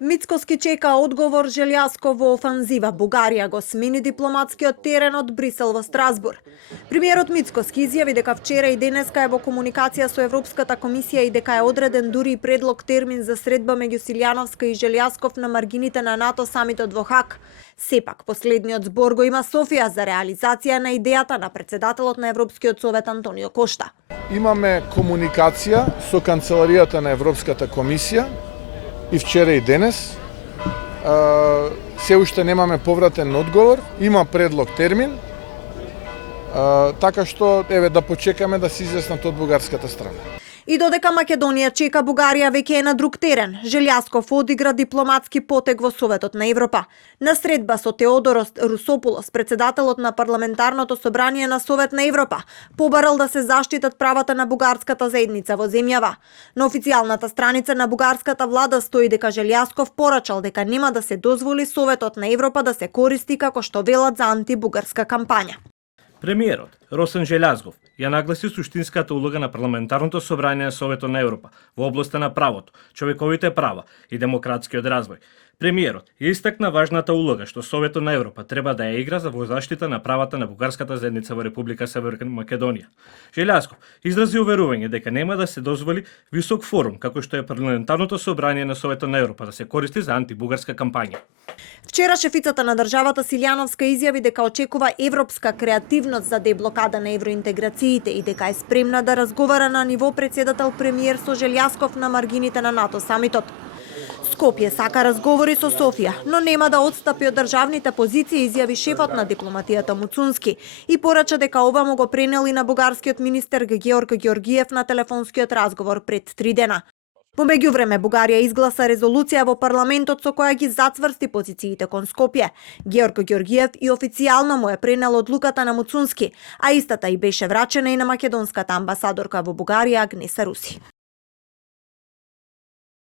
Мицкоски чека одговор Желјасков во офанзива. Бугарија го смени дипломатскиот терен од Брисел во Страсбург. Премиерот Мицкоски изјави дека вчера и денеска е во комуникација со Европската комисија и дека е одреден дури и предлог термин за средба меѓу Силјановска и Желјасков на маргините на НАТО самитот во Хаг. Сепак, последниот збор го има Софија за реализација на идејата на председателот на Европскиот совет Антонио Кошта. Имаме комуникација со канцеларијата на Европската комисија и вчера и денес. Се уште немаме повратен одговор, има предлог термин, така што да почекаме да се изјаснат од бугарската страна. И додека Македонија чека, Бугарија веќе е на друг терен. Желјасков одигра дипломатски потег во Советот на Европа. На средба со Теодорос Русопулос, председателот на парламентарното собрание на Совет на Европа, побарал да се заштитат правата на бугарската заедница во земјава. На официјалната страница на бугарската влада стои дека Желјасков порачал дека нема да се дозволи Советот на Европа да се користи како што велат за антибугарска кампања. Премиерот Росен Желјазков ја нагласи суштинската улога на парламентарното собрание на Советот на Европа во областа на правото, човековите права и демократскиот развој. Премиерот ја истакна важната улога што Советот на Европа треба да ја игра за во заштита на правата на бугарската заедница во Република Северна Македонија. Желјасков изрази уверување дека нема да се дозволи висок форум како што е парламентарното собрание на Советот на Европа да се користи за антибугарска кампања. Вчера шефицата на државата Силјановска изјави дека очекува европска креативност за деблокада на евроинтеграциите и дека е спремна да разговара на ниво председател премиер со Желјасков на маргините на НАТО самитот. Скопје сака разговори со Софија, но нема да отстапи од државните позиции, изјави шефот на дипломатијата Муцунски и порача дека ова му го пренели на бугарскиот министер Георг Георгиев на телефонскиот разговор пред 3 дена. Во меѓувреме, Бугарија изгласа резолуција во парламентот со која ги зацврсти позициите кон Скопје. Георг Георгиев и официјално му е пренел одлуката на Муцунски, а истата и беше врачена и на македонската амбасадорка во Бугарија Агнеса Руси.